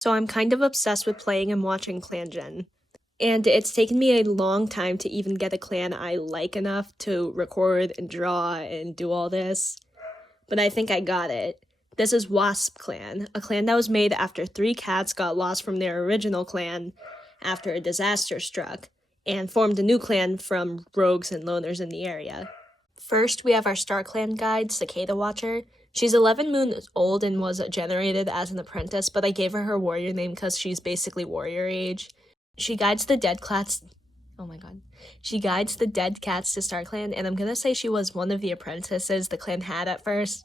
So I'm kind of obsessed with playing and watching ClanGen. And it's taken me a long time to even get a clan I like enough to record and draw and do all this. But I think I got it. This is Wasp Clan, a clan that was made after 3 cats got lost from their original clan after a disaster struck, and formed a new clan from rogues and loners in the area. First, we have our Star Clan guide, Cicada Watcher. She's 11 moons old and was generated as an apprentice, but I gave her warrior name because she's basically warrior age. She guides the dead cats. Oh my god. She guides the dead cats to Star Clan, and I'm gonna say she was one of the apprentices the clan had at first,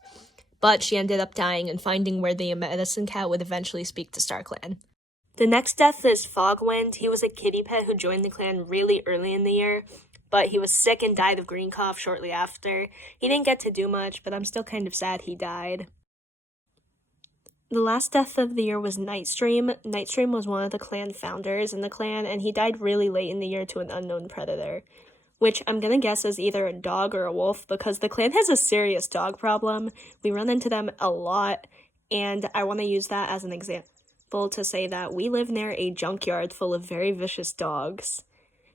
but she ended up dying and finding where the medicine cat would eventually speak to Star Clan. The next death is Fogwind. He was a kitty pet who joined the clan really early in the year, but he was sick and died of green cough shortly after. He didn't get to do much, but I'm still kind of sad he died. The last death of the year was Nightstream. Nightstream was one of the clan founders in the clan, and he died really late in the year to an unknown predator, which I'm gonna guess is either a dog or a wolf, because the clan has a serious dog problem. We run into them a lot, and I want to use that as an example to say that we live near a junkyard full of very vicious dogs.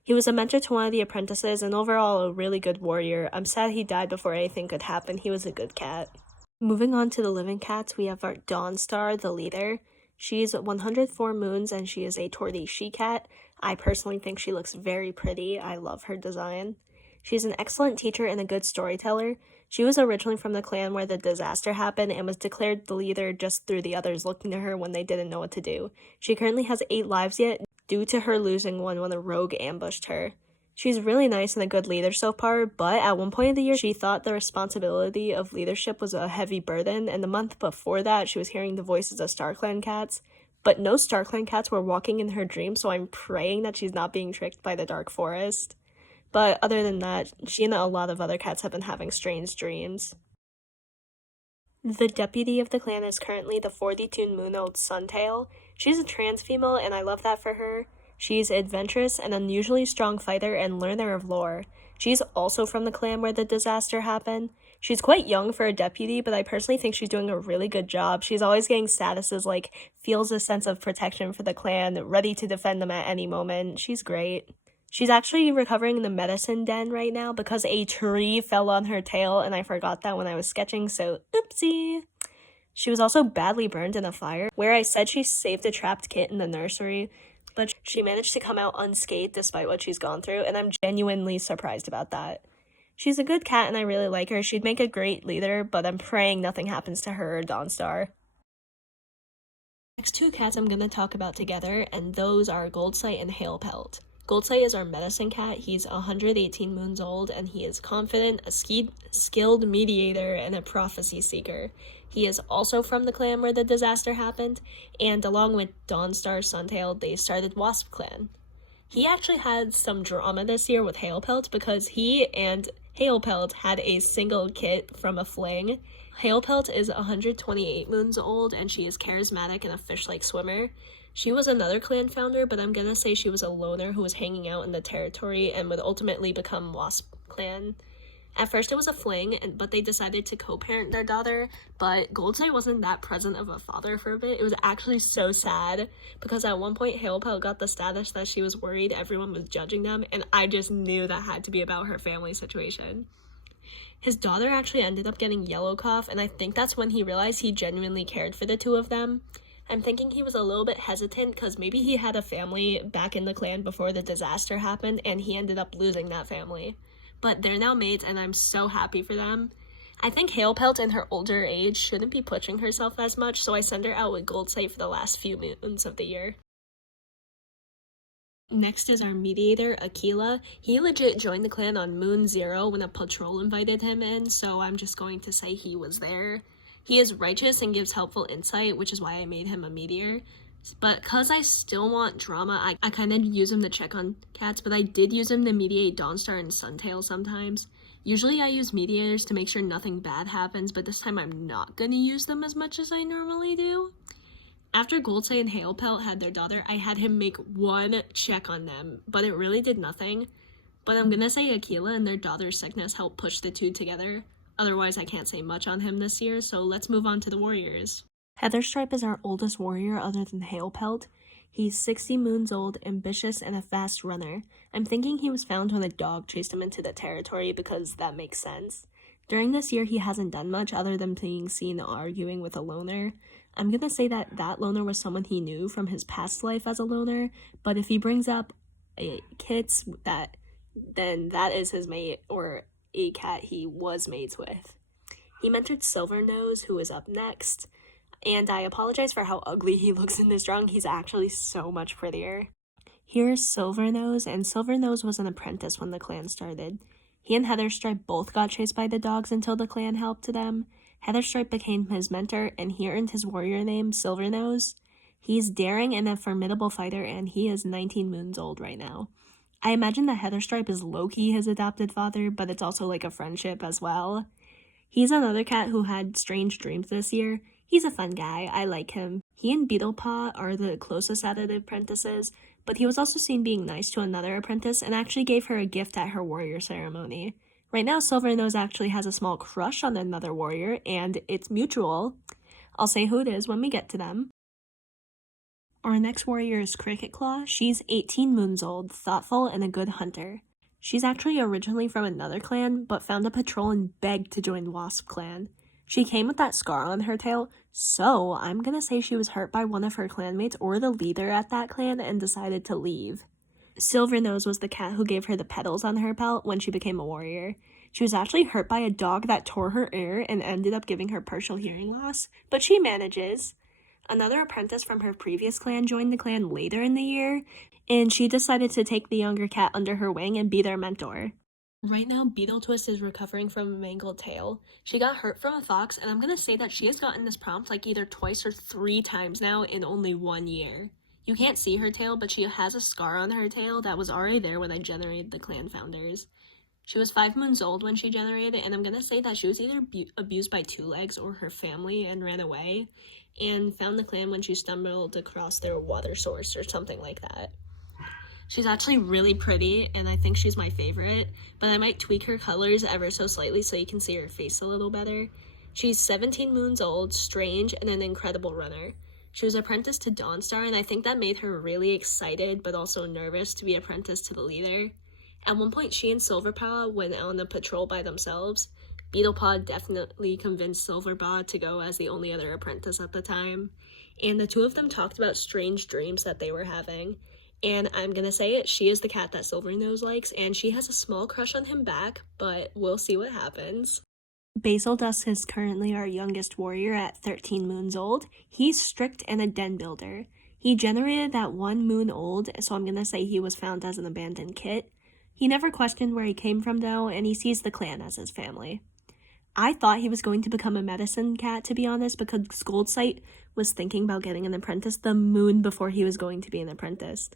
He was a mentor to one of the apprentices, and overall a really good warrior. I'm sad he died before anything could happen. He was a good cat. Moving on to the living cats, we have our Dawnstar, the leader. She's 104 moons, and she is a tortoise she-cat. I personally think she looks very pretty. I love her design. She's an excellent teacher and a good storyteller. She was originally from the clan where the disaster happened and was declared the leader just through the others looking to her when they didn't know what to do. She currently has 8 lives yet, due to her losing one when a rogue ambushed her. She's really nice and a good leader so far, but at one point of the year, she thought the responsibility of leadership was a heavy burden, and the month before that, she was hearing the voices of StarClan cats, but no StarClan cats were walking in her dreams, so I'm praying that she's not being tricked by the Dark Forest. But other than that, she and a lot of other cats have been having strange dreams. The deputy of the clan is currently the 42-moon-old Suntail. She's a trans female, and I love that for her. She's adventurous, an unusually strong fighter, and learner of lore. She's also from the clan where the disaster happened. She's quite young for a deputy, but I personally think she's doing a really good job. She's always getting statuses like, feels a sense of protection for the clan, ready to defend them at any moment. She's great. She's actually recovering in the medicine den right now because a tree fell on her tail, and I forgot that when I was sketching, so oopsie. She was also badly burned in a fire, where I said she saved a trapped kit in the nursery, but she managed to come out unscathed despite what she's gone through, and I'm genuinely surprised about that. She's a good cat and I really like her. She'd make a great leader, but I'm praying nothing happens to her or Dawnstar. Next 2 cats I'm going to talk about together, and those are Goldsight and Hailpelt. Goldsight is our medicine cat. He's 118 moons old, and he is confident, a skilled mediator, and a prophecy seeker. He is also from the clan where the disaster happened, and along with Dawnstar Suntail, they started Wasp Clan. He actually had some drama this year with Hailpelt because he and Hailpelt had a single kit from a fling. Hailpelt is 128 moons old, and she is charismatic and a fish-like swimmer. She was another clan founder, but I'm gonna say she was a loner who was hanging out in the territory and would ultimately become Wasp Clan. At first it was a fling, but they decided to co-parent their daughter, but Goldsight wasn't that present of a father for a bit. It was actually so sad, because at one point Hailpelt got the status that she was worried everyone was judging them, and I just knew that had to be about her family situation. His daughter actually ended up getting yellow cough, and I think that's when he realized he genuinely cared for the 2 of them. I'm thinking he was a little bit hesitant because maybe he had a family back in the clan before the disaster happened and he ended up losing that family. But they're now mates and I'm so happy for them. I think Hailpelt in her older age shouldn't be pushing herself as much, so I send her out with Goldsight for the last few moons of the year. Next is our mediator, Aquila. He legit joined the clan on Moon 0 when a patrol invited him in, so I'm just going to say he was there. He is righteous and gives helpful insight, which is why I made him a meteor. But because I still want drama, I kind of use him to check on cats, but I did use him to mediate Dawnstar and Suntail sometimes. Usually I use mediators to make sure nothing bad happens, but this time I'm not going to use them as much as I normally do. After Goldsight and Hailpelt had their daughter, I had him make 1 check on them, but it really did nothing. But I'm gonna say Aquila and their daughter's sickness helped push the 2 together. Otherwise, I can't say much on him this year, so let's move on to the warriors. Heatherstripe is our oldest warrior other than Hailpelt. He's 60 moons old, ambitious, and a fast runner. I'm thinking he was found when a dog chased him into the territory because that makes sense. During this year, he hasn't done much other than being seen arguing with a loner. I'm gonna say that that loner was someone he knew from his past life as a loner, but if he brings up kits, then that is his mate or a cat he was mates with. He mentored Silvernose, who is up next. And I apologize for how ugly he looks in this drawing. He's actually so much prettier. Here's Silvernose, and Silvernose was an apprentice when the clan started. He and Heatherstripe both got chased by the dogs until the clan helped them. Heatherstripe became his mentor, and he earned his warrior name, Silvernose. He's daring and a formidable fighter, and he is 19 moons old right now. I imagine that Heatherstripe is low-key his adopted father, but it's also like a friendship as well. He's another cat who had strange dreams this year. He's a fun guy. I like him. He and Beetlepaw are the closest out of the apprentices, but he was also seen being nice to another apprentice and actually gave her a gift at her warrior ceremony. Right now, Silvernose actually has a small crush on another warrior, and it's mutual. I'll say who it is when we get to them. Our next warrior is Cricket Claw. She's 18 moons old, thoughtful, and a good hunter. She's actually originally from another clan, but found a patrol and begged to join Wasp Clan. She came with that scar on her tail, so I'm gonna say she was hurt by one of her clanmates or the leader at that clan and decided to leave. Silvernose was the cat who gave her the petals on her pelt when she became a warrior. She was actually hurt by a dog that tore her ear and ended up giving her partial hearing loss, but she manages. Another apprentice from her previous clan joined the clan later in the year, and she decided to take the younger cat under her wing and be their mentor. Right now, Beetletwist is recovering from a mangled tail. She got hurt from a fox, and I'm gonna say that she has gotten this prompt like either twice or 3 times now in only 1 year. You can't see her tail, but she has a scar on her tail that was already there when I generated the clan founders. She was 5 moons old when she generated, and I'm gonna say that she was either abused by Two Legs or her family and ran away, and found the clan when she stumbled across their water source or something like that. She's actually really pretty, and I think she's my favorite, but I might tweak her colors ever so slightly so you can see her face a little better. She's 17 moons old, strange, and an incredible runner. She was apprenticed to Dawnstar, and I think that made her really excited but also nervous to be apprenticed to the leader. At one point, she and Silverpaw went on a patrol by themselves. Beetlepaw definitely convinced Silverpaw to go as the only other apprentice at the time, and the two of them talked about strange dreams that they were having. And I'm gonna say it, she is the cat that Silvernose likes, and she has a small crush on him back, but we'll see what happens. Basil Dusk is currently our youngest warrior at 13 moons old. He's strict and a den builder. He generated that 1 moon old, so I'm gonna say he was found as an abandoned kit. He never questioned where he came from though, and he sees the clan as his family. I thought he was going to become a medicine cat, to be honest, because Goldsight was thinking about getting an apprentice the moon before he was going to be an apprentice.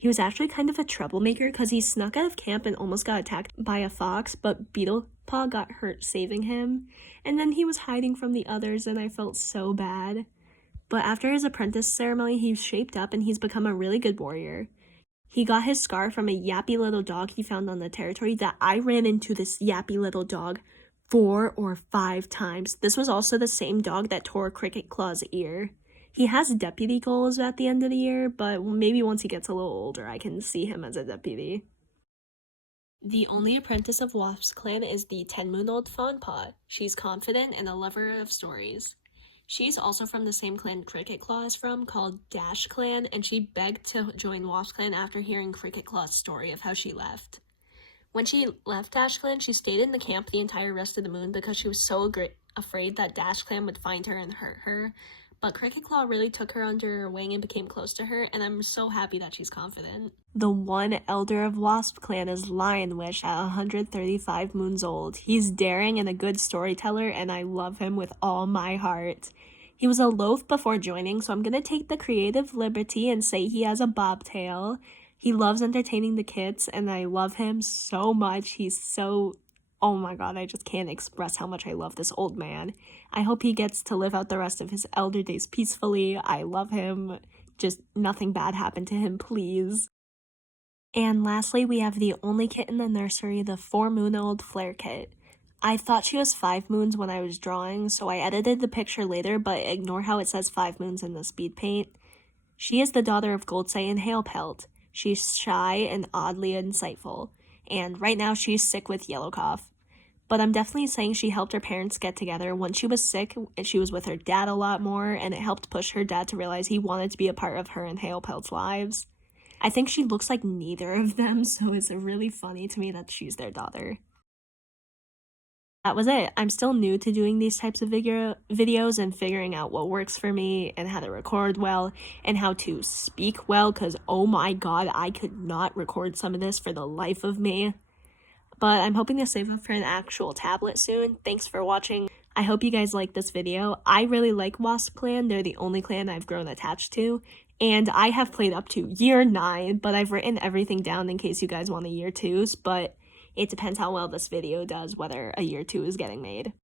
He was actually kind of a troublemaker because he snuck out of camp and almost got attacked by a fox, but Beetlepaw got hurt saving him, and then he was hiding from the others, and I felt so bad. But after his apprentice ceremony, he's shaped up and he's become a really good warrior. He got his scar from a yappy little dog he found on the territory that I ran into this yappy little dog 4 or 5 times. This was also the same dog that tore Cricket Claw's ear. He has deputy goals at the end of the year, but maybe once he gets a little older, I can see him as a deputy. The only apprentice of Wasp Clan is the 10-moon-old Fawnpaw. She's confident and a lover of stories. She's also from the same clan Cricket Claw is from, called Dash Clan, and she begged to join Wasp Clan after hearing Cricket Claw's story of how she left. When she left Dash Clan, she stayed in the camp the entire rest of the moon because she was so afraid that Dash Clan would find her and hurt her. But Cricket Claw really took her under her wing and became close to her, and I'm so happy that she's confident. The one elder of Wasp Clan is Lionwish at 135 moons old. He's daring and a good storyteller, and I love him with all my heart. He was a loaf before joining, so I'm gonna take the creative liberty and say he has a bobtail. He loves entertaining the kids, and I love him so much. He's so... oh my god, I just can't express how much I love this old man. I hope he gets to live out the rest of his elder days peacefully. I love him. Just nothing bad happened to him, please. And lastly, we have the only kit in the nursery, the 4-moon-old Flare Kit. I thought she was 5 moons when I was drawing, so I edited the picture later, but ignore how it says 5 moons in the speed paint. She is the daughter of Goldsay and Halepelt. She's shy and oddly insightful, and right now she's sick with yellow cough. But I'm definitely saying she helped her parents get together. When she was sick, she was with her dad a lot more, and it helped push her dad to realize he wanted to be a part of her and Halepelt's lives. I think she looks like neither of them, so it's really funny to me that she's their daughter. That was it. I'm still new to doing these types of videos and figuring out what works for me and how to record well and how to speak well, because oh my god, I could not record some of this for the life of me. But I'm hoping to save up for an actual tablet soon. Thanks for watching. I hope you guys liked this video. I really like Wasp Clan. They're the only clan I've grown attached to. And I have played up to year 9, but I've written everything down in case you guys want a year 2's, but it depends how well this video does, whether a year 2 is getting made.